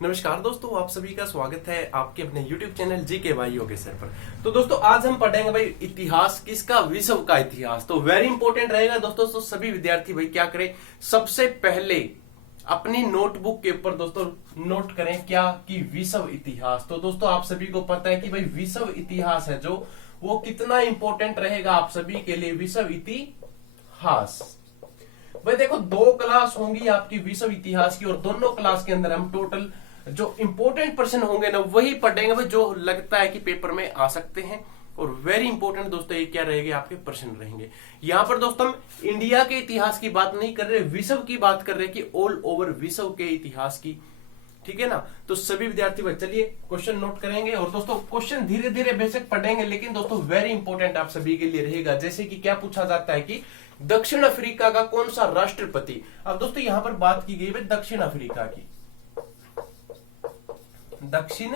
नमस्कार दोस्तों, आप सभी का स्वागत है आपके अपने YouTube चैनल जी के भाई योगेश सर पर। तो दोस्तों आज हम पढ़ेंगे भाई इतिहास, किसका? विश्व का इतिहास। तो वेरी इंपॉर्टेंट रहेगा दोस्तों। तो सभी विद्यार्थी भाई क्या करें, सबसे पहले अपनी नोटबुक के ऊपर दोस्तों नोट करें क्या कि विश्व इतिहास। तो दोस्तों आप सभी को पता है कि भाई विश्व इतिहास है जो वो कितना इंपॉर्टेंट रहेगा आप सभी के लिए। विश्व इतिहास भाई देखो, दो क्लास होंगी आपकी विश्व इतिहास की, और दोनों क्लास के अंदर हम टोटल जो इंपॉर्टेंट पर्सन होंगे ना वही पढ़ेंगे भाई, जो लगता है कि पेपर में आ सकते हैं। और वेरी इंपॉर्टेंट दोस्तों ये क्या रहेंगे, आपके प्रश्न रहेंगे। यहां पर दोस्तों हम इंडिया के इतिहास की बात नहीं कर रहे, विश्व की बात कर रहे कि ऑल ओवर विश्व के इतिहास की। ठीक है ना। तो सभी विद्यार्थी भाई चलिए क्वेश्चन नोट करेंगे, और दोस्तों क्वेश्चन धीरे धीरे बेसिक पढ़ेंगे, लेकिन दोस्तों वेरी इंपॉर्टेंट आप सभी के लिए रहेगा। जैसे कि क्या पूछा जाता है कि दक्षिण अफ्रीका का कौन सा राष्ट्रपति। अब दोस्तों यहां पर बात की गई है दक्षिण अफ्रीका की, दक्षिण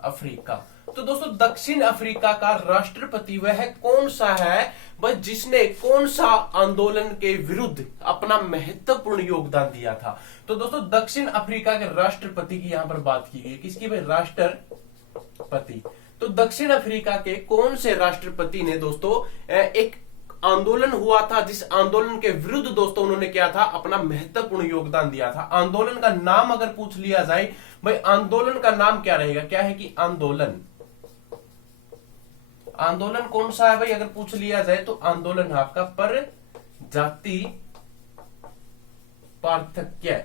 अफ्रीका। तो दोस्तों दक्षिण अफ्रीका का राष्ट्रपति वह कौन सा है भाई, जिसने कौन सा आंदोलन के विरुद्ध अपना महत्वपूर्ण योगदान दिया था। तो दोस्तों दक्षिण अफ्रीका के राष्ट्रपति की यहां पर बात की गई, किसकी भाई? राष्ट्रपति। तो दक्षिण अफ्रीका के कौन से राष्ट्रपति ने दोस्तों एक आंदोलन हुआ था, जिस आंदोलन के विरुद्ध दोस्तों उन्होंने क्या था, अपना महत्वपूर्ण योगदान दिया था। आंदोलन का नाम अगर पूछ लिया जाए भाई, आंदोलन का नाम क्या रहेगा? क्या है कि आंदोलन, आंदोलन कौन सा है भाई अगर पूछ लिया जाए तो आंदोलन है आपका परजाति पार्थक्य।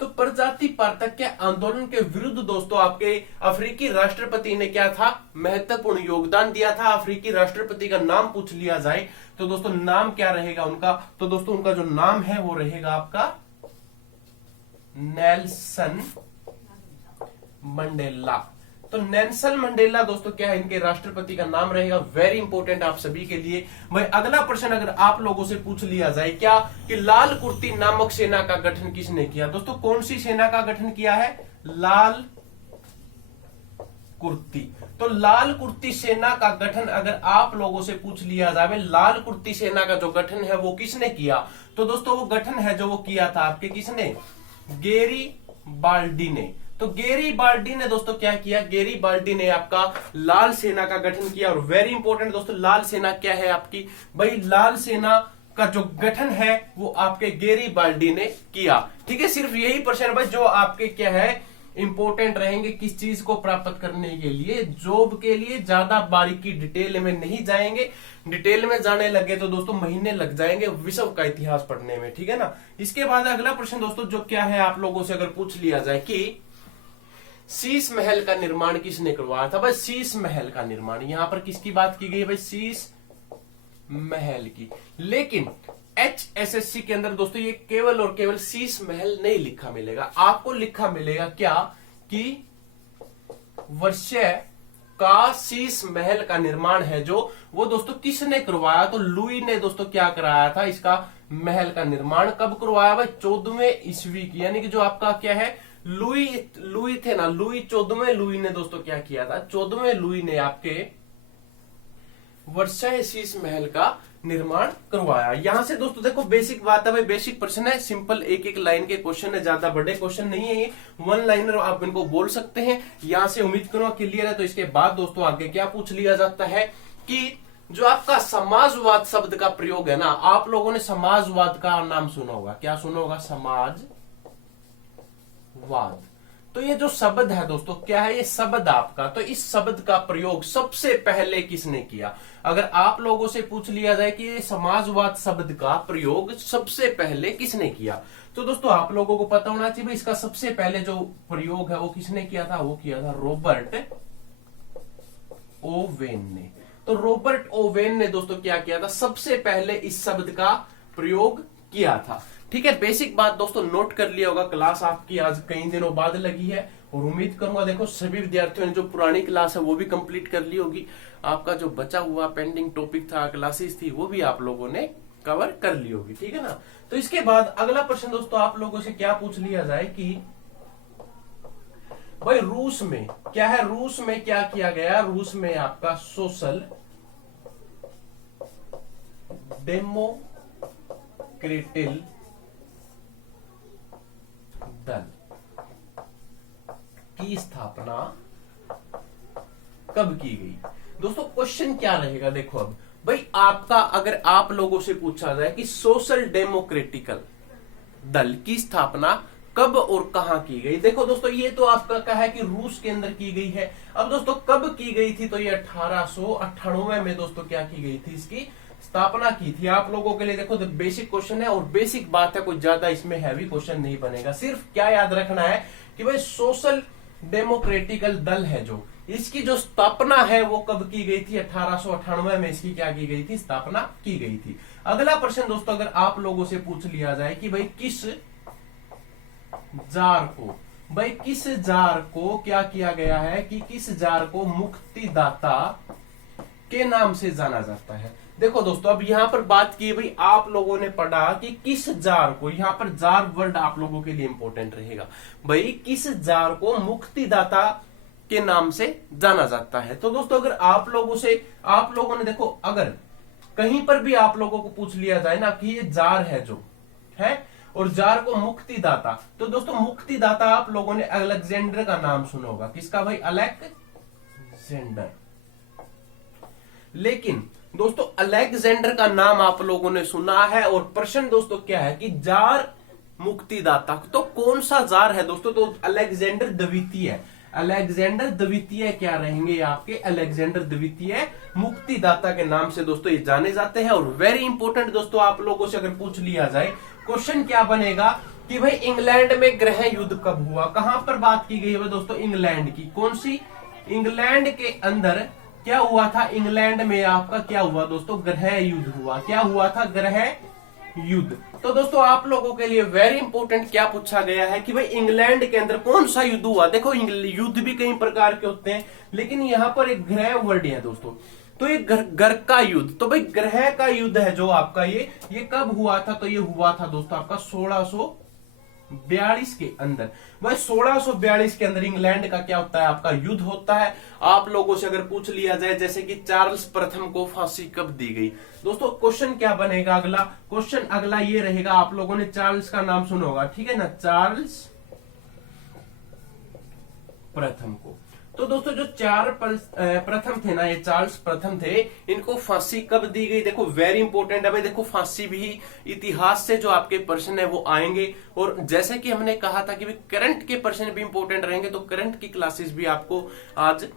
तो प्रजाति पार्थक्य आंदोलन के विरुद्ध दोस्तों आपके अफ्रीकी राष्ट्रपति ने क्या था, महत्वपूर्ण योगदान दिया था। अफ्रीकी राष्ट्रपति का नाम पूछ लिया जाए तो दोस्तों नाम क्या रहेगा उनका? तो दोस्तों उनका जो नाम है वो रहेगा आपका नेल्सन मंडेला। तो नेल्सन मंडेला दोस्तों क्या है, इनके राष्ट्रपति का नाम रहेगा। वेरी इंपॉर्टेंट आप सभी के लिए। भाई अगला प्रश्न अगर आप लोगों से पूछ लिया जाए क्या कि लाल कुर्ती नामक सेना का गठन किसने किया। दोस्तों कौन सी सेना का गठन किया है? लाल कुर्ती। तो लाल कुर्ती सेना का गठन अगर आप लोगों से पूछ लिया जाए, लाल कुर्ती सेना का जो गठन है वो किसने किया। तो दोस्तों वो गठन है जो वो किया था आपके किसने? गेरीबाल्डी ने। तो गेरीबाल्डी ने दोस्तों क्या किया? गेरीबाल्डी ने आपका लाल सेना का गठन किया। और वेरी इंपॉर्टेंट दोस्तों लाल सेना क्या है आपकी? भाई लाल सेना का जो गठन है वो आपके गेरीबाल्डी ने किया। ठीक है, सिर्फ यही प्रश्न भाई जो आपके क्या है इंपॉर्टेंट रहेंगे किस चीज को प्राप्त करने के लिए, जॉब के लिए। ज्यादा बारीकी डिटेल में नहीं जाएंगे, डिटेल में जाने लगे तो दोस्तों महीने लग जाएंगे विश्व का इतिहास पढ़ने में। ठीक है ना। इसके बाद अगला प्रश्न दोस्तों जो क्या है आप लोगों से अगर पूछ लिया जाए कि शीश महल का निर्माण किसने करवाया था। भाई शीश महल का निर्माण यहां पर किसकी बात की गई भाई? शीश महल की। लेकिन HSSC के अंदर दोस्तों ये केवल और केवल शीश महल नहीं लिखा मिलेगा, आपको लिखा मिलेगा क्या कि वर्षा का शीश महल का निर्माण है जो वो दोस्तों किसने करवाया। तो लुई ने दोस्तों क्या कराया था, इसका महल का निर्माण कब करवाया भाई? 14वें ईस्वी की, यानी कि जो आपका क्या है लुई थे ना, लुई 14वें लुई ने दोस्तों क्या किया था, 14वें लुई ने आपके वर्षाय शीश महल का निर्माण करवाया। यहां से दोस्तों देखो बेसिक बात है भाई, बेसिक प्रश्न है, सिंपल एक एक लाइन के क्वेश्चन है, ज्यादा बड़े क्वेश्चन नहीं है ये, वन लाइनर आप इनको बोल सकते हैं। यहां से उम्मीद करूंगा क्लियर है। तो इसके बाद दोस्तों आगे क्या पूछ लिया जाता है कि जो आपका समाजवाद शब्द का प्रयोग है ना, आप लोगों ने समाजवाद का नाम सुना होगा, क्या सुना होगा? समाजवाद। तो ये जो शब्द है दोस्तों क्या है, ये शब्द आपका, तो इस शब्द का प्रयोग सबसे पहले किसने किया? अगर आप लोगों से पूछ लिया जाए कि ये समाजवाद शब्द का प्रयोग सबसे पहले किसने किया, तो दोस्तों आप लोगों को पता होना चाहिए इसका सबसे पहले जो प्रयोग है वो किसने किया था? वो किया था रॉबर्ट ओवेन ने। तो रॉबर्ट ओवेन ने दोस्तों क्या किया था? सबसे पहले इस शब्द का प्रयोग किया था। ठीक है, बेसिक बात दोस्तों नोट कर लिया होगा। क्लास आपकी आज कई दिनों बाद लगी है, और उम्मीद करूंगा देखो सभी विद्यार्थियों ने जो पुरानी क्लास है वो भी कंप्लीट कर ली होगी। आपका जो बचा हुआ पेंडिंग टॉपिक था, क्लासेस थी, वो भी आप लोगों ने कवर कर ली होगी। ठीक है ना। तो इसके बाद अगला प्रश्न दोस्तों आप लोगों से क्या पूछ लिया जाए कि भाई रूस में क्या है, रूस में क्या किया गया? रूस में आपका सोशल डेमोक्रेटिक दल, की स्थापना कब की गई। दोस्तों क्वेश्चन क्या रहेगा, देखो अब भाई आपका अगर आप लोगों से पूछा जाए कि सोशल डेमोक्रेटिकल दल की स्थापना कब और कहां की गई। देखो दोस्तों ये तो आपका कहा है कि रूस के अंदर की गई है। अब दोस्तों कब की गई थी, तो ये 1898 में दोस्तों क्या की गई थी, इसकी स्थापना की थी। आप लोगों के लिए देखो तो बेसिक क्वेश्चन है और बेसिक बात है, कोई ज्यादा इसमें हैवी क्वेश्चन नहीं बनेगा। सिर्फ क्या याद रखना है कि भाई सोशल डेमोक्रेटिकल दल है जो, इसकी जो स्थापना है वो कब की गई थी, 1898 में इसकी क्या की गई थी, स्थापना की गई थी। अगला प्रश्न दोस्तों अगर आप लोगों से पूछ लिया जाए कि भाई किस जार को, भाई किस जार को क्या किया गया है कि किस जार को मुक्तिदाता के नाम से जाना जाता है। देखो दोस्तों अब यहां पर बात की भाई आप लोगों ने पढ़ा कि किस जार को, यहां पर जार वर्ड आप लोगों के लिए इंपॉर्टेंट रहेगा। भाई किस जार को मुक्तिदाता के नाम से जाना जाता है। तो दोस्तों अगर आप लोगों ने देखो अगर कहीं पर भी आप लोगों को पूछ लिया जाए ना कि ये जार है जो है और जार को मुक्तिदाता, तो दोस्तों मुक्तिदाता आप लोगों ने अलेक्जेंडर का नाम सुना होगा। किसका भाई, अलेक्जेंडर। लेकिन दोस्तों अलेक्जेंडर का नाम आप लोगों ने सुना है और प्रश्न दोस्तों क्या है कि जार मुक्तिदाता तो कौन सा जार है दोस्तों, तो अलेक्जेंडर द्वितीय। अलेक्जेंडर द्वितीय क्या रहेंगे आपके, अलेक्जेंडर द्वितीय मुक्तिदाता के नाम से दोस्तों ये जाने जाते हैं। और वेरी इंपॉर्टेंट दोस्तों आप लोगों से अगर पूछ लिया जाए क्वेश्चन क्या बनेगा कि भाई इंग्लैंड में गृह युद्ध कब हुआ। कहां पर बात की गई है दोस्तों, इंग्लैंड की। कौन सी, इंग्लैंड के अंदर क्या हुआ था, इंग्लैंड में आपका क्या हुआ दोस्तों, गृह युद्ध हुआ। क्या हुआ था, गृह युद्ध। तो दोस्तों आप लोगों के लिए वेरी इंपॉर्टेंट क्या पूछा गया है कि भाई इंग्लैंड के अंदर कौन सा युद्ध हुआ। देखो युद्ध भी कई प्रकार के होते हैं लेकिन यहां पर एक गृह वर्ड है दोस्तों, तो ये घर का युद्ध, तो भाई ग्रह का युद्ध है जो आपका ये कब हुआ था, तो ये हुआ था दोस्तों आपका 1642 के अंदर। वह 1642 के अंदर इंग्लैंड का क्या होता है, आपका युद्ध होता है। आप लोगों से अगर पूछ लिया जाए जैसे कि चार्ल्स प्रथम को फांसी कब दी गई, दोस्तों क्वेश्चन क्या बनेगा, अगला क्वेश्चन अगला ये रहेगा। आप लोगों ने चार्ल्स का नाम सुना होगा, ठीक है ना, चार्ल्स प्रथम को। तो दोस्तों जो प्रथम थे ना, ये चार्ल्स प्रथम थे, इनको फांसी कब दी गई। देखो वेरी इंपॉर्टेंट है भाई, देखो फांसी भी इतिहास से जो आपके प्रश्न है वो आएंगे। और जैसे कि हमने कहा था कि भाई करंट के प्रश्न भी इंपॉर्टेंट रहेंगे, तो करंट की क्लासेस भी आपको आज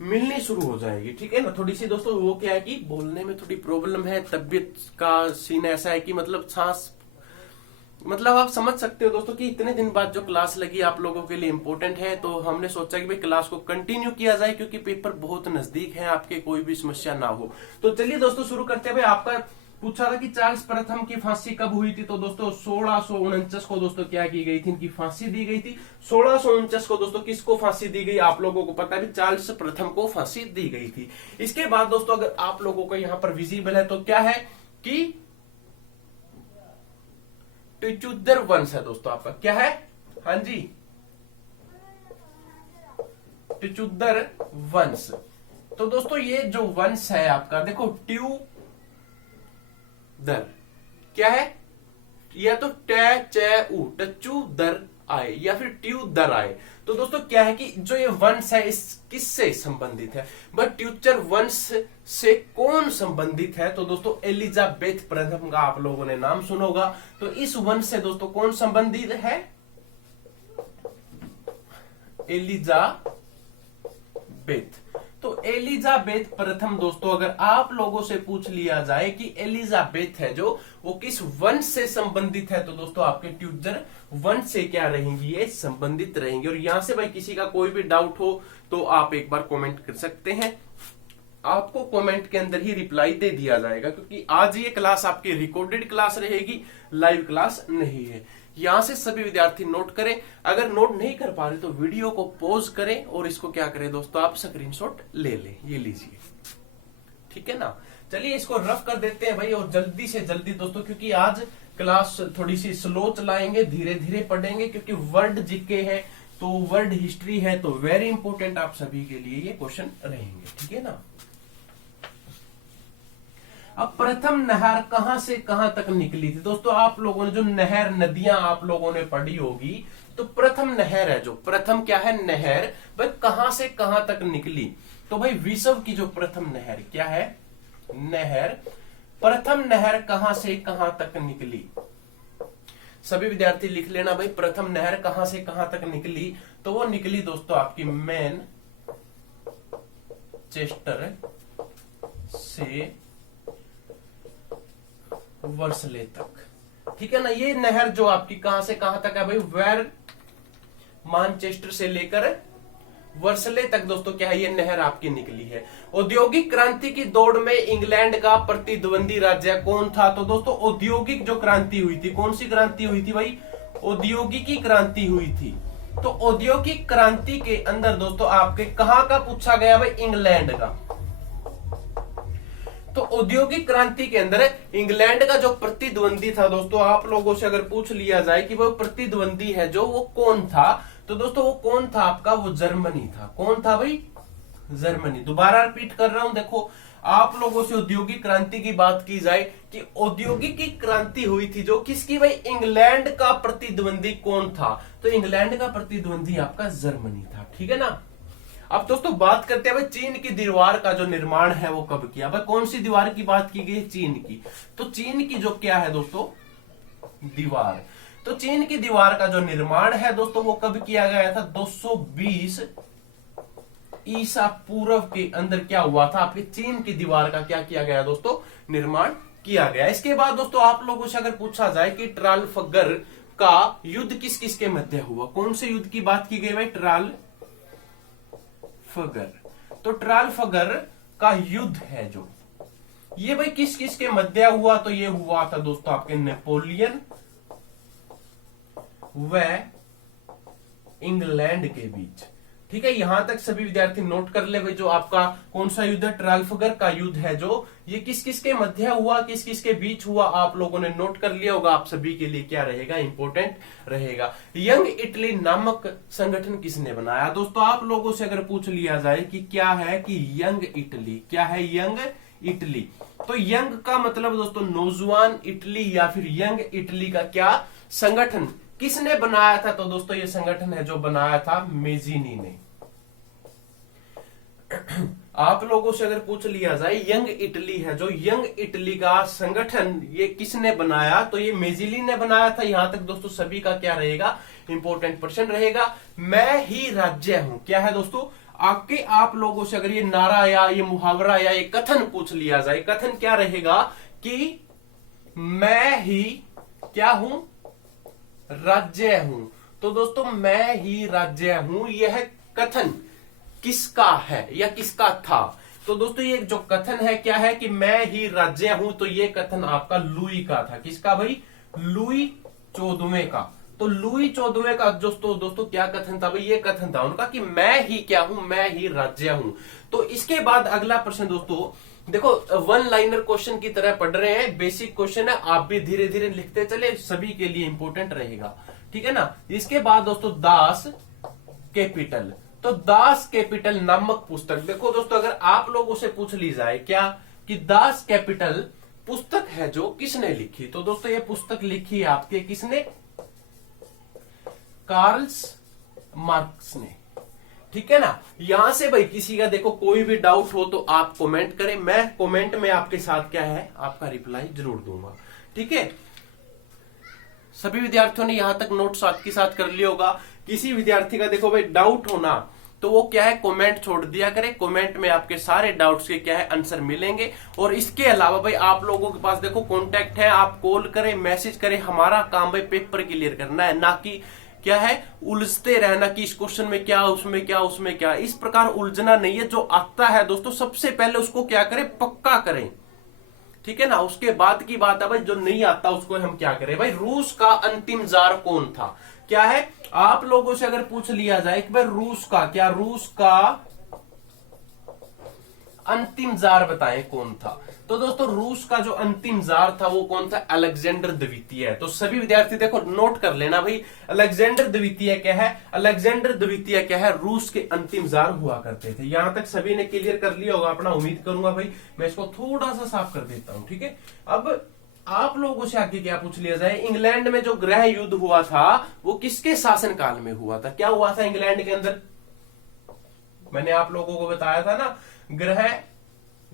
मिलनी शुरू हो जाएगी, ठीक है ना। थोड़ी सी दोस्तों वो क्या है कि बोलने में थोड़ी प्रॉब्लम है, तबियत का सीन ऐसा है कि मतलब सांस, मतलब आप समझ सकते हो दोस्तों कि इतने दिन बाद जो क्लास लगी आप लोगों के लिए इंपॉर्टेंट है, तो हमने सोचा कि भाई क्लास को कंटिन्यू किया जाए क्योंकि पेपर बहुत नजदीक है, आपके कोई भी समस्या ना हो। तो चलिए दोस्तों शुरू करते हैं। भाई आपका पूछा था कि चार्ल्स प्रथम की फांसी कब हुई थी, तो दोस्तों 1649 को दोस्तों क्या की गई थी, इनकी फांसी दी गई थी। 1649 को दोस्तों किसको फांसी दी गई, आप लोगों को पता है, चार्ल्स प्रथम को फांसी दी गई थी। इसके बाद दोस्तों अगर आप लोगों को यहाँ पर विजिबल है तो क्या है कि टिचुदर वंश है दोस्तों, आपका क्या है, हाँ जी, टिचुदर वंश। तो दोस्तों ये जो वंश है आपका, देखो ट्यूदर क्या है, या तो टचुदर आए या फिर ट्यूदर आए। तो दोस्तों क्या है कि जो ये वंश है इस किससे संबंधित है, बट ट्यूचर वंश से कौन संबंधित है, तो दोस्तों एलिजाबेथ प्रथम का आप लोगों ने नाम सुना होगा। तो इस वंश से दोस्तों कौन संबंधित है, एलिजाबेथ। तो एलिजाबेथ प्रथम दोस्तों अगर आप लोगों से पूछ लिया जाए कि एलिजाबेथ है जो वो किस वंश से संबंधित है, तो दोस्तों आपके ट्यूचर वंश से क्या रहेंगी, ये संबंधित रहेंगी। और यहां से भाई किसी का कोई भी डाउट हो तो आप एक बार कमेंट कर सकते हैं, आपको कमेंट के अंदर ही रिप्लाई दे दिया जाएगा, क्योंकि आज ये क्लास आपकी रिकॉर्डेड क्लास रहेगी, लाइव क्लास नहीं है। यहां से सभी विद्यार्थी नोट करें, अगर नोट नहीं कर पा रहे तो वीडियो को पॉज करें और इसको क्या करें दोस्तों, आप स्क्रीनशॉट ले लें, ये लीजिए, ठीक है ना। चलिए इसको रफ कर देते हैं भाई, और जल्दी से जल्दी दोस्तों, क्योंकि आज क्लास थोड़ी सी स्लो चलाएंगे, धीरे धीरे पढ़ेंगे, क्योंकि वर्ल्ड जीके है तो वर्ल्ड हिस्ट्री है, तो वेरी इंपॉर्टेंट आप सभी के लिए ये क्वेश्चन रहेंगे, ठीक है ना। अब प्रथम नहर कहां से कहां तक निकली थी दोस्तों, आप लोगों ने जो नहर नदियां आप लोगों ने पढ़ी होगी, तो प्रथम नहर है, जो प्रथम क्या है नहर, भाई कहां से कहां तक निकली, तो भाई विश्व की जो प्रथम नहर क्या है, नहर, प्रथम नहर कहां से कहां तक निकली। सभी विद्यार्थी लिख लेना भाई, प्रथम नहर कहां से कहां तक निकली, तो वो निकली दोस्तों आपकी मैनचेस्टर से वर्सले तक, ठीक है ना। ये नहर जो आपकी कहां से कहां तक है भाई, वेर मानचेस्टर से लेकर वर्सले तक दोस्तों क्या है, ये नहर आपकी निकली है। औद्योगिक क्रांति की दौड़ में इंग्लैंड का प्रतिद्वंदी राज्य कौन था, तो दोस्तों औद्योगिक जो क्रांति हुई थी, कौन सी क्रांति हुई थी भाई, औद्योगिकी क्रांति हुई थी। तो औद्योगिक क्रांति के अंदर दोस्तों आपके कहां का पूछा गया भाई, इंग्लैंड का। तो औद्योगिक क्रांति के अंदर इंग्लैंड का जो प्रतिद्वंदी था दोस्तों, आप लोगों से अगर पूछ लिया जाए कि वो प्रतिद्वंदी है जो, वो कौन था, तो दोस्तों वो कौन था आपका, वो जर्मनी था। कौन था भाई, जर्मनी। दोबारा रिपीट कर रहा हूं, देखो आप लोगों से औद्योगिक क्रांति की बात की जाए कि औद्योगिक क्रांति हुई थी जो किसकी भाई, इंग्लैंड का प्रतिद्वंदी कौन था, तो इंग्लैंड का प्रतिद्वंदी आपका जर्मनी था, ठीक है ना। अब दोस्तों बात करते हैं भाई चीन की दीवार का जो निर्माण है वो कब किया, भाई कौन सी दीवार की बात की गई, चीन की। तो चीन की जो क्या है दोस्तों, दीवार, तो चीन की दीवार का जो निर्माण है दोस्तों वो कब किया गया था, 220 ईसा पूर्व के अंदर क्या हुआ था, आपके चीन की दीवार का क्या किया गया दोस्तों, निर्माण किया गया। इसके बाद दोस्तों आप लोगों से अगर पूछा जाए कि ट्राफल्गर का युद्ध किस किस के मध्य हुआ, कौन से युद्ध की बात की गई भाई, ट्राफल्गर। तो ट्राफल्गर का युद्ध है जो, ये भाई किस किस के मध्य हुआ, तो ये हुआ था दोस्तों आपके नेपोलियन व इंग्लैंड के बीच, ठीक है। यहां तक सभी विद्यार्थी नोट कर ले भाई, जो आपका कौन सा युद्ध है, ट्राफल्गर का युद्ध है जो, ये किस किस के मध्य हुआ, किस किस के बीच हुआ, आप लोगों ने नोट कर लिया होगा। आप सभी के लिए क्या रहेगा, इंपॉर्टेंट रहेगा। यंग इटली नामक संगठन किसने बनाया, दोस्तों आप लोगों से अगर पूछ लिया जाए कि क्या है, कि यंग इटली, क्या है यंग इटली, तो यंग का मतलब दोस्तों नौजवान इटली या फिर यंग इटली का क्या संगठन किसने बनाया था, तो दोस्तों ये संगठन है जो बनाया था मेजिनी ने। आप लोगों से अगर पूछ लिया जाए यंग इटली है जो, यंग इटली का संगठन ये किसने बनाया, तो ये मेजिनी ने बनाया था। यहां तक दोस्तों सभी का क्या रहेगा, इंपॉर्टेंट प्रश्न रहेगा। मैं ही राज्य हूं, क्या है दोस्तों, आके आप लोगों से अगर ये नारा या ये मुहावरा या ये कथन पूछ लिया जाए, कथन क्या रहेगा कि मैं ही क्या हूं, राज्य हूं। तो दोस्तों मैं ही राज्य हूं, यह कथन किसका है या किसका था, तो दोस्तों ये जो कथन है क्या है कि मैं ही राज्य हूं, तो ये कथन आपका लुई का था। किसका भाई, लुई 14वें का। तो लुई 14वें का दोस्तों क्या कथन था भाई, ये कथन था उनका कि मैं ही क्या हूं, मैं ही राज्य हूं। तो इसके बाद अगला प्रश्न दोस्तों देखो, वन लाइनर क्वेश्चन की तरह पढ़ रहे हैं, बेसिक क्वेश्चन है, आप भी धीरे धीरे लिखते चले, सभी के लिए इंपॉर्टेंट रहेगा, ठीक है ना। इसके बाद दोस्तों दास कैपिटल, तो दास कैपिटल नामक पुस्तक, देखो दोस्तों अगर आप लोगों से पूछ ली जाए क्या कि दास कैपिटल पुस्तक है जो किसने लिखी, तो दोस्तों ये पुस्तक लिखी है आपके किसने, कार्ल्स मार्क्स ने, ठीक है ना। यहां से भाई किसी का देखो कोई भी डाउट हो तो आप कमेंट करें, मैं कमेंट में आपके साथ क्या है आपका रिप्लाई जरूर दूंगा, ठीक है। सभी विद्यार्थियों ने यहां तक नोट साथ के साथ कर लिया होगा। किसी विद्यार्थी का देखो भाई डाउट होना तो वो क्या है कमेंट छोड़ दिया करे, कमेंट में आपके सारे डाउट्स के क्या है आंसर मिलेंगे। और इसके अलावा भाई आप लोगों के पास देखो कॉन्टेक्ट है, आप कॉल करें, मैसेज करें, हमारा काम भाई पेपर क्लियर करना है, ना कि क्या है उलझते रहना कि इस क्वेश्चन में क्या, उसमें क्या, उसमें क्या, इस प्रकार उलझना नहीं है। जो आता है दोस्तों सबसे पहले उसको क्या करें, पक्का करें, ठीक है ना। उसके बाद की बात है भाई जो नहीं आता उसको हम क्या करें। भाई रूस का अंतिम जार कौन था, क्या है, आप लोगों से अगर पूछ लिया जाए कि भाई रूस का क्या, रूस का अंतिम जार बताएं कौन था, तो दोस्तों रूस का जो अंतिम जार था वो कौन था, अलेक्जेंडर द्वितीय है। तो सभी विद्यार्थी देखो नोट कर लेना भाई, अलेक्जेंडर द्वितीय क्या है, अलेक्जेंडर द्वितीय क्या है, रूस के अंतिम जार हुआ करते थे। यहां तक सभी ने क्लियर कर लिया होगा अपना, उम्मीद करूंगा भाई। मैं इसको थोड़ा सा साफ कर देता हूं, ठीक है। अब आप लोगों से आगे क्या पूछ लिया जाए, इंग्लैंड में जो गृह युद्ध हुआ था वो किसके शासन काल में हुआ था? क्या हुआ था इंग्लैंड के अंदर? मैंने आप लोगों को बताया था ना, गृह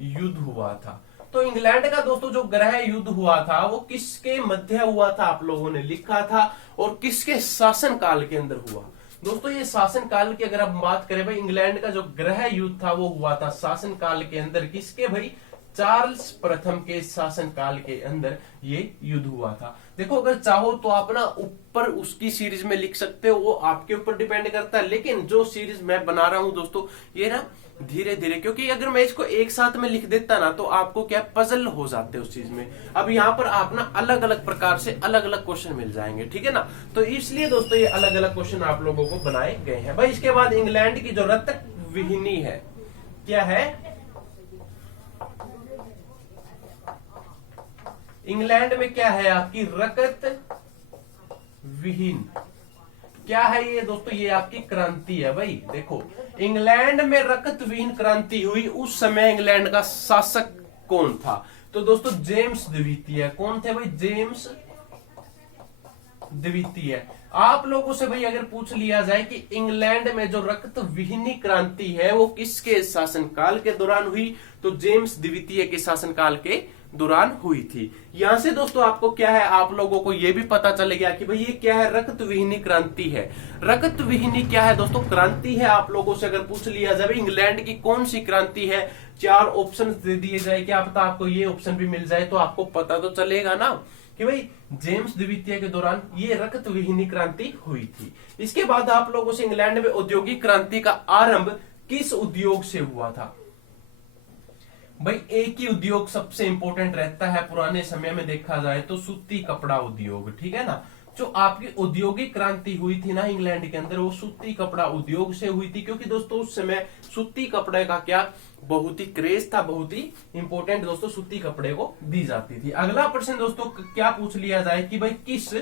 युद्ध हुआ था। तो इंग्लैंड का दोस्तों जो गृह युद्ध हुआ था वो किसके मध्य हुआ था, आप लोगों ने लिखा था, और किसके शासन काल के अंदर हुआ? दोस्तों ये शासन काल की अगर हम बात करें भाई, इंग्लैंड का जो गृह युद्ध था वो हुआ था शासन काल के अंदर किसके भाई? चार्ल्स प्रथम के शासन काल के अंदर ये युद्ध हुआ था। देखो अगर चाहो तो आप ना ऊपर उसकी सीरीज में लिख सकते हो, वो आपके ऊपर डिपेंड करता है, लेकिन जो सीरीज मैं बना रहा हूं दोस्तों ये ना धीरे धीरे, क्योंकि अगर मैं इसको एक साथ में लिख देता ना तो आपको क्या पजल हो जाते उस चीज में। अब यहाँ पर आप ना अलग अलग प्रकार से अलग अलग क्वेश्चन मिल जाएंगे, ठीक है ना। तो इसलिए दोस्तों ये अलग अलग क्वेश्चन आप लोगों को बनाए गए हैं भाई। इसके बाद इंग्लैंड की जो रतक विहिनी है, क्या है? इंग्लैंड में क्या है आपकी? रकत विहीन। क्या है ये दोस्तों? ये आपकी क्रांति है भाई। देखो इंग्लैंड में रकत विहीन क्रांति हुई, उस समय इंग्लैंड का शासक कौन था? तो दोस्तों जेम्स द्वितीय। कौन थे भाई? जेम्स द्वितीय। आप लोगों से भाई अगर पूछ लिया जाए कि इंग्लैंड में जो रक्त विहीनी क्रांति है वो किसके शासनकाल के दौरान हुई, तो जेम्स द्वितीय के शासनकाल के दौरान हुई थी। यहां से दोस्तों आपको क्या है, आप लोगों को यह भी पता चल गया कि भाई ये क्या है, रक्त विहीनी क्रांति है। रक्त विहीनी क्या है दोस्तों? क्रांति है। आप लोगों से अगर पूछ लिया जाए इंग्लैंड की कौन सी क्रांति है, 4 ऑप्शन दे दिए जाए, क्या पता आपको ये ऑप्शन भी मिल जाए, तो आपको पता तो चलेगा ना कि भाई जेम्स द्वितीय के दौरान ये रक्त विहीनी क्रांति हुई थी। इसके बाद आप लोगों से इंग्लैंड में औद्योगिक क्रांति का आरंभ किस उद्योग से हुआ था? भाई एक ही उद्योग सबसे इंपॉर्टेंट रहता है पुराने समय में देखा जाए तो, सूती कपड़ा उद्योग, ठीक है ना। जो आपकी औद्योगिक क्रांति हुई थी ना इंग्लैंड के अंदर, वो सूती कपड़ा उद्योग से हुई थी, क्योंकि दोस्तों उस समय सूती कपड़े का क्या बहुत ही क्रेज था, बहुत ही इंपॉर्टेंट दोस्तों सूती कपड़े को दी जाती थी। अगला प्रश्न दोस्तों क्या पूछ लिया जाए कि भाई किस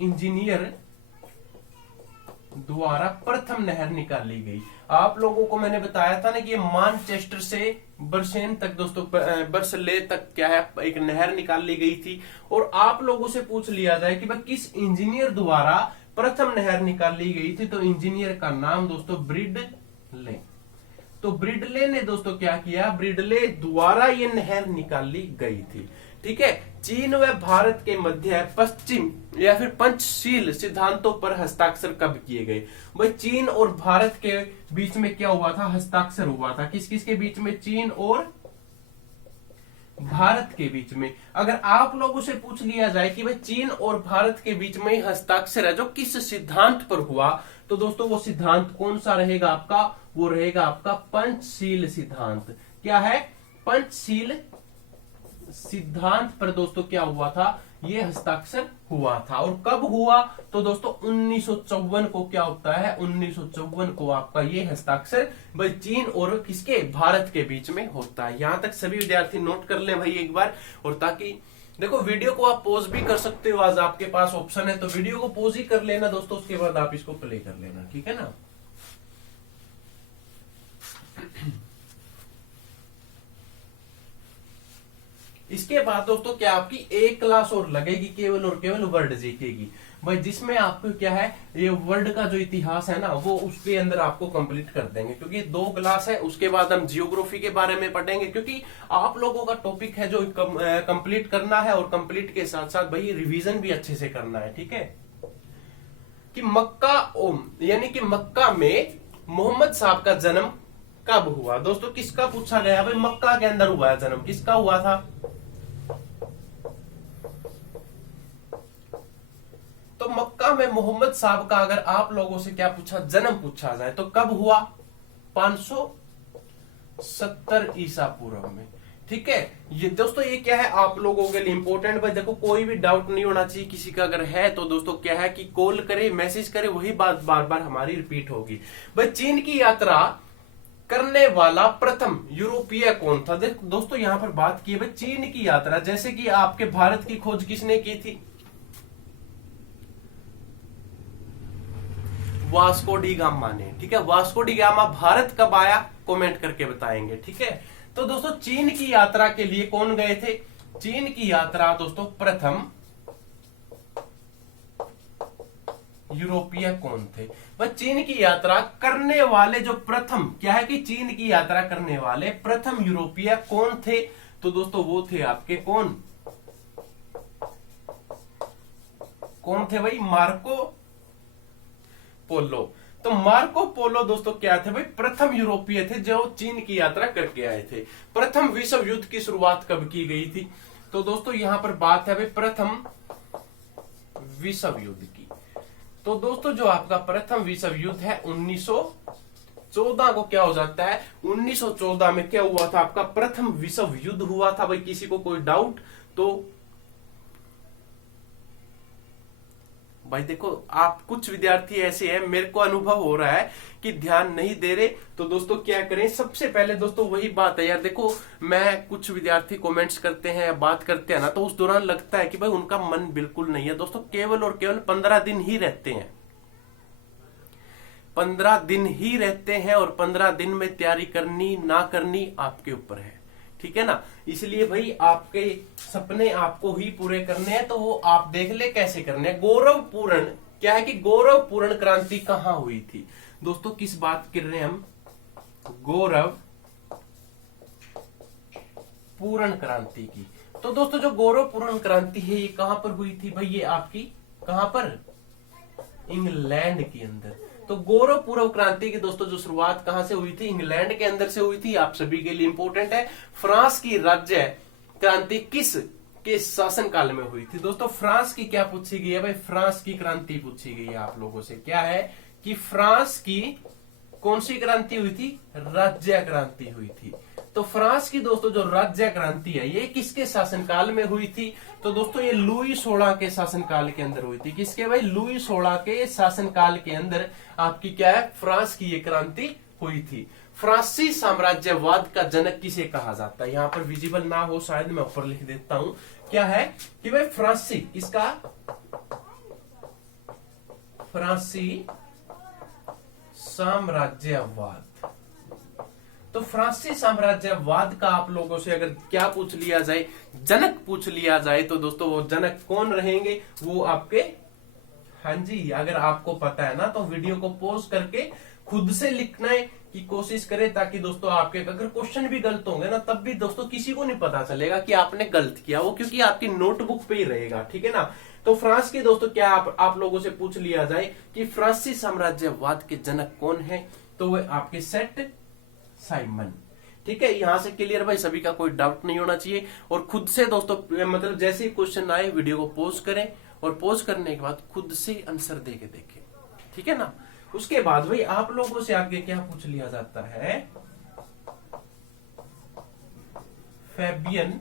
इंजीनियर द्वारा प्रथम नहर निकाली गई? आप लोगों को मैंने बताया था ना कि ये मानचेस्टर से बर्सेन तक दोस्तों, बर्सले तक क्या है एक नहर निकाली गई थी। और आप लोगों से पूछ लिया जाए कि भाई किस इंजीनियर द्वारा प्रथम नहर निकाली गई थी, तो इंजीनियर का नाम दोस्तों ब्रिडले। तो ब्रिडले ने दोस्तों क्या किया, ब्रिडले द्वारा ये नहर निकाली गई थी, ठीक है। चीन व भारत के मध्य पश्चिम या फिर पंचशील सिद्धांतों पर हस्ताक्षर कब किए गए? भाई चीन और भारत के बीच में क्या हुआ था, हस्ताक्षर हुआ था। किस किस के बीच में? चीन और भारत के बीच में। अगर आप लोगों से पूछ लिया जाए कि भाई चीन और भारत के बीच में हस्ताक्षर है जो किस सिद्धांत पर हुआ, तो दोस्तों वो सिद्धांत कौन सा रहेगा आपका? वो रहेगा आपका पंचशील सिद्धांत। क्या है? पंचशील सिद्धांत पर दोस्तों क्या हुआ था, ये हस्ताक्षर हुआ था। और कब हुआ? तो दोस्तों 1954 को क्या होता है, 1954 को आपका ये हस्ताक्षर भाई चीन और किसके, भारत के बीच में होता है। यहां तक सभी विद्यार्थी नोट कर ले भाई एक बार, और ताकि देखो वीडियो को आप पॉज भी कर सकते हो, आज आपके पास ऑप्शन है, तो वीडियो को पॉज ही कर लेना दोस्तों, उसके बाद आप इसको प्ले कर लेना, ठीक है ना। इसके बाद दोस्तों क्या आपकी एक क्लास और लगेगी, केवल और केवल वर्ल्ड जीके की भाई, जिसमें आपको क्या है ये वर्ल्ड का जो इतिहास है ना वो उसके अंदर आपको कंप्लीट कर देंगे, क्योंकि 2 क्लास है। उसके बाद हम जियोग्राफी के बारे में पढ़ेंगे, क्योंकि आप लोगों का टॉपिक है जो कंप्लीट करना है, और कंप्लीट के साथ साथ भाई रिवीजन भी अच्छे से करना है, ठीक है। कि मक्का यानी कि मक्का में मोहम्मद साहब का जन्म कब हुआ? दोस्तों किसका पूछा गया भाई, मक्का के अंदर हुआ है जन्म, किसका हुआ था? तो मक्का में मोहम्मद साहब का अगर आप लोगों से क्या पूछा, जन्म पूछा जाए तो कब हुआ? 570 ईसा पूर्व में, ठीक है। ये दोस्तों ये क्या है आप लोगों के लिए इंपॉर्टेंट भाई, देखो कोई भी डाउट नहीं होना चाहिए किसी का, अगर है तो दोस्तों क्या है कि कॉल करे, मैसेज करे, वही बात बार बार हमारी रिपीट होगी। भाई चीन की यात्रा करने वाला प्रथम यूरोपीय कौन था? दोस्तों यहां पर बात की है भाई चीन की यात्रा, जैसे कि आपके भारत की खोज किसने की थी? वास्को डी गामा ने, ठीक है। वास्को डी गामा भारत कब आया, कमेंट करके बताएंगे, ठीक है। तो दोस्तों चीन की यात्रा के लिए कौन गए थे? चीन की यात्रा दोस्तों प्रथम यूरोपीय कौन थे? वह चीन की यात्रा करने वाले जो प्रथम, क्या है कि चीन की यात्रा करने वाले प्रथम यूरोपीय कौन थे? तो दोस्तों वो थे आपके कौन थे भाई? Marco Polo. तो मार्को पोलो दोस्तों क्या थे भाई? प्रथम यूरोपीय थे जो चीन की यात्रा करके आए थे। प्रथम विश्व युद्ध की शुरुआत कब की गई थी? तो दोस्तों यहां पर बात है भाई प्रथम विश्व युद्ध की। तो दोस्तों जो आपका प्रथम विश्व युद्ध है 1914 को क्या हो जाता है? 1914 में क्या हुआ था? आपका प्रथम विश्व युद्ध हुआ था भाई। किसी को कोई डाउट? तो भाई देखो, आप कुछ विद्यार्थी ऐसे हैं, मेरे को अनुभव हो रहा है कि ध्यान नहीं दे रहे। तो दोस्तों क्या करें? सबसे पहले दोस्तों वही बात है यार, देखो मैं कुछ विद्यार्थी कमेंट्स करते हैं या बात करते हैं ना, तो उस दौरान लगता है कि भाई उनका मन बिल्कुल नहीं है। दोस्तों केवल और केवल 15 दिन ही रहते हैं, 15 दिन ही रहते हैं, और 15 दिन में तैयारी करनी ना करनी आपके ऊपर है, ठीक है ना। इसलिए भाई आपके सपने आपको ही पूरे करने हैं, तो वो आप देख ले कैसे करने हैं। गौरवपूर्ण, क्या है कि गौरवपूर्ण क्रांति कहां हुई थी? दोस्तों किस बात कर रहे हैं हम? गौरव पूर्ण क्रांति की। तो दोस्तों जो गौरवपूर्ण क्रांति है ये कहां पर हुई थी भाई? ये आपकी कहां पर? इंग्लैंड के अंदर। तो गौरवपूर्ण क्रांति की दोस्तों जो शुरुआत कहां से हुई थी? इंग्लैंड के अंदर से हुई थी। आप सभी के लिए इंपॉर्टेंट है, फ्रांस की राज्य क्रांति किस के शासन काल में हुई थी? दोस्तों फ्रांस की क्या पूछी गई है भाई? फ्रांस की क्रांति पूछी गई है आप लोगों से। क्या है कि फ्रांस की कौन सी क्रांति हुई थी? राज्य क्रांति हुई थी। तो फ्रांस की दोस्तों जो राज्य क्रांति है ये किसके शासनकाल में हुई थी? तो दोस्तों ये लुई 16 के शासनकाल के अंदर हुई थी। किसके भाई? लुई 16 के शासनकाल के अंदर आपकी क्या है? फ्रांस की ये क्रांति हुई थी। फ्रांसीसी साम्राज्यवाद का जनक किसे कहा जाता है? यहां पर विजिबल ना हो शायद, मैं ऊपर लिख देता हूं। क्या है कि भाई फ्रांसी, इसका फ्रांसीसी साम्राज्यवाद। तो फ्रांसीसी साम्राज्यवाद का आप लोगों से अगर क्या पूछ लिया जाए, जनक पूछ लिया जाए, तो दोस्तों वो जनक कौन रहेंगे? वो आपके, हाँ जी, अगर आपको पता है ना तो वीडियो को पॉज करके खुद से लिखने की कोशिश करें, ताकि दोस्तों आपके अगर क्वेश्चन भी गलत होंगे ना तब भी दोस्तों किसी को नहीं पता चलेगा कि आपने गलत किया, वो क्योंकि आपकी नोटबुक पे ही रहेगा, ठीक है ना। तो फ्रांस के दोस्तों क्या आप लोगों से पूछ लिया जाए कि फ्रांसीसी साम्राज्यवाद के जनक कौन है, तो वो आपके सेट साइमन, ठीक है। यहां से क्लियर भाई, सभी का कोई डाउट नहीं होना चाहिए। और खुद से दोस्तों मतलब जैसे ही क्वेश्चन आए वीडियो को पॉज करें, और पॉज करने के बाद खुद से आंसर दे के देखें, ठीक है ना। उसके बाद भाई आप लोगों से आगे क्या पूछ लिया जाता है? Fabian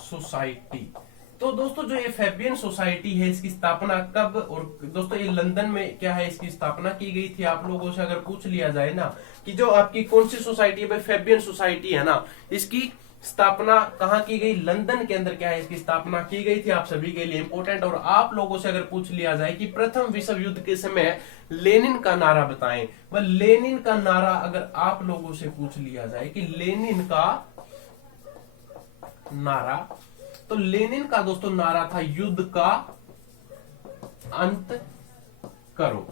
society. तो दोस्तों जो ये फैबियन सोसाइटी है इसकी स्थापना कब, और दोस्तों ये लंदन में क्या है इसकी स्थापना की गई थी? आप लोगों से अगर पूछ लिया जाए ना कि जो आपकी कौन सी सोसाइटी है भाई, फैबियन सोसाइटी है ना, इसकी स्थापना कहाँ की गई? लंदन के अंदर क्या है इसकी स्थापना की गई थी। आप सभी के लिए इंपॉर्टेंट। और आप लोगों से अगर पूछ लिया जाए कि प्रथम विश्व युद्ध के समय लेनिन का नारा बताएं, वह लेनिन का नारा अगर आप लोगों से पूछ लिया जाए कि लेनिन का नारा, तो लेनिन का दोस्तों नारा था युद्ध का अंत करो।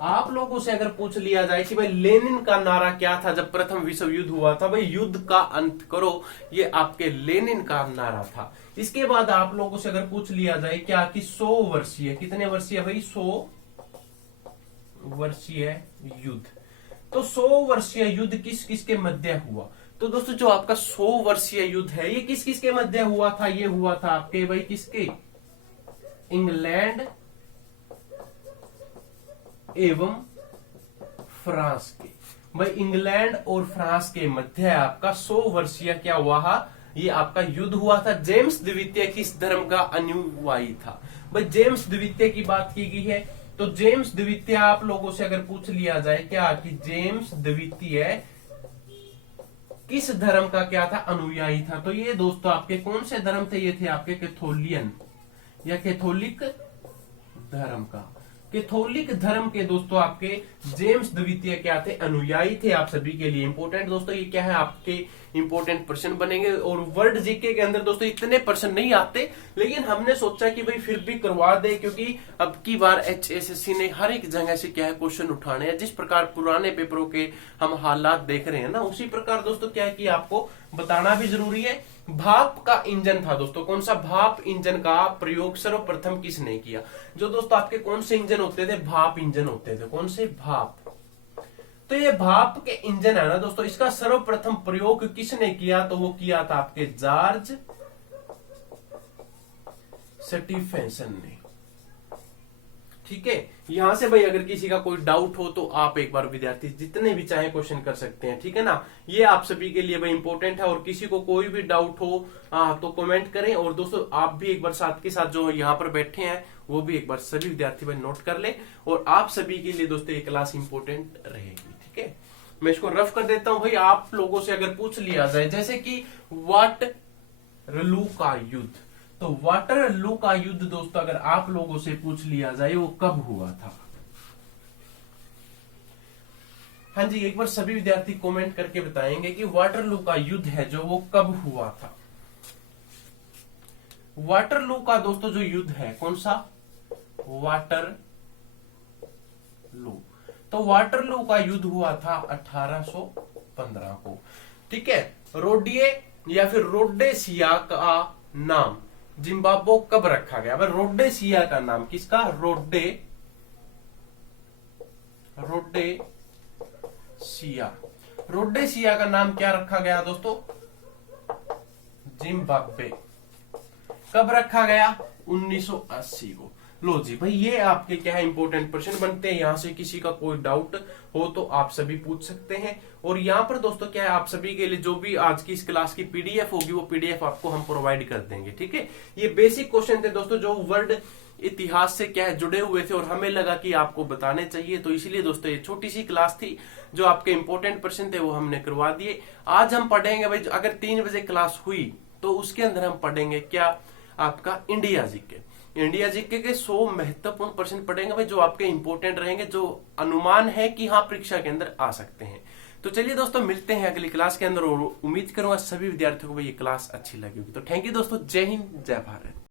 आप लोगों से अगर पूछ लिया जाए कि भाई लेनिन का नारा क्या था जब प्रथम विश्व युद्ध हुआ था? भाई युद्ध का अंत करो, ये आपके लेनिन का नारा था। इसके बाद आप लोगों से अगर पूछ लिया जाए क्या कि 100 वर्षीय, कितने वर्षीय भाई? 100 वर्षीय युद्ध। तो 100 वर्षीय युद्ध किस किस के मध्य हुआ? तो दोस्तों जो आपका 100 वर्षीय युद्ध है ये किस किस के मध्य हुआ था? ये हुआ था आपके भाई किसके? इंग्लैंड एवं फ्रांस के। भाई इंग्लैंड और फ्रांस के मध्य आपका 100 वर्षीय क्या हुआ? ये आपका युद्ध हुआ था। जेम्स द्वितीय किस धर्म का अनुयायी था? भाई जेम्स द्वितीय की बात की गई है, तो जेम्स द्वितीय आप लोगों से अगर पूछ लिया जाए क्या कि जेम्स द्वितीय किस धर्म का क्या था? अनुयायी था। तो ये दोस्तों आपके कौन से धर्म थे? ये थे आपके कैथोलियन या कैथोलिक धर्म का। कैथोलिक धर्म के दोस्तों आपके जेम्स द्वितीय क्या थे, अनुयायी थे। आप सभी के लिए इंपॉर्टेंट दोस्तों ये क्या है, आपके इंपॉर्टेंट प्रश्न बनेंगे। और वर्ल्ड जीके के अंदर दोस्तों इतने प्रश्न नहीं आते, लेकिन हमने सोचा कि भाई फिर भी करवा दे, क्योंकि अब की बार HSSC ने हर एक जगह से क्या है क्वेश्चन उठाने हैं। जिस प्रकार पुराने पेपरों के हम हालात देख रहे हैं ना, उसी प्रकार दोस्तों क्या है कि आपको बताना भी जरूरी है। भाप का इंजन था दोस्तों, कौन सा भाप इंजन का प्रयोग सर्वप्रथम किसने किया। जो दोस्तों आपके कौन से इंजन होते थे, भाप इंजन होते थे। कौन से, भाप। तो ये भाप के इंजन है ना दोस्तों, इसका सर्वप्रथम प्रयोग किसने किया, तो वो किया था आपके जॉर्ज स्टीफेंसन ने। ठीक है, यहां से भाई अगर किसी का कोई डाउट हो तो आप एक बार विद्यार्थी जितने भी चाहे क्वेश्चन कर सकते हैं। ठीक है ना, ये आप सभी के लिए भाई इंपॉर्टेंट है। और किसी को कोई भी डाउट हो तो कमेंट करें। और दोस्तों आप भी एक बार साथ के साथ जो यहाँ पर बैठे हैं वो भी एक बार सभी विद्यार्थी भाई नोट कर ले। और आप सभी के लिए दोस्तों ये क्लास इंपॉर्टेंट रहेगी। ठीक है, मैं इसको रफ कर देता हूं भाई। आप लोगों से अगर पूछ लिया जाए जैसे कि वाटरलू का युद्ध, तो वाटरलू का युद्ध दोस्तों अगर आप लोगों से पूछ लिया जाए वो कब हुआ था। हाँ जी, एक बार सभी विद्यार्थी कमेंट करके बताएंगे कि वाटरलू का युद्ध है जो वो कब हुआ था। वाटरलू का दोस्तों जो युद्ध है कौन सा, वाटरलू। तो वाटरलू का युद्ध हुआ था 1815 को। ठीक है, रोडिये या फिर रोडेसिया का नाम जिम्बाब्वे कब रखा गया। रोडेसिया का नाम किसका, रोडेसिया का नाम क्या रखा गया दोस्तों, जिम्बाब्वे। कब रखा गया, 1980 को। लो जी भाई, ये आपके क्या है इंपॉर्टेंट प्रश्न बनते हैं। यहां से किसी का कोई डाउट हो तो आप सभी पूछ सकते हैं। और यहाँ पर दोस्तों क्या है, आप सभी के लिए जो भी आज की इस क्लास की PDF होगी वो PDF आपको हम प्रोवाइड कर देंगे। ठीक है, ये बेसिक क्वेश्चन थे दोस्तों जो वर्ल्ड इतिहास से क्या है जुड़े हुए थे और हमें लगा कि आपको बताने चाहिए, तो इसलिए दोस्तों ये छोटी सी क्लास थी। जो आपके इंपॉर्टेंट प्रश्न थे वो हमने करवा दिए। आज हम पढ़ेंगे भाई, अगर 3 बजे क्लास हुई तो उसके अंदर हम पढ़ेंगे क्या, आपका इंडिया जीके। इंडिया जीके के 100 महत्वपूर्ण प्रश्न पढ़ेंगे भाई, जो आपके इंपॉर्टेंट रहेंगे, जो अनुमान है कि हाँ परीक्षा के अंदर आ सकते हैं। तो चलिए दोस्तों, मिलते हैं अगली क्लास के अंदर। और उम्मीद करूंगा सभी विद्यार्थियों को ये क्लास अच्छी लगेगी। तो थैंक यू दोस्तों, जय हिंद, जय भारत।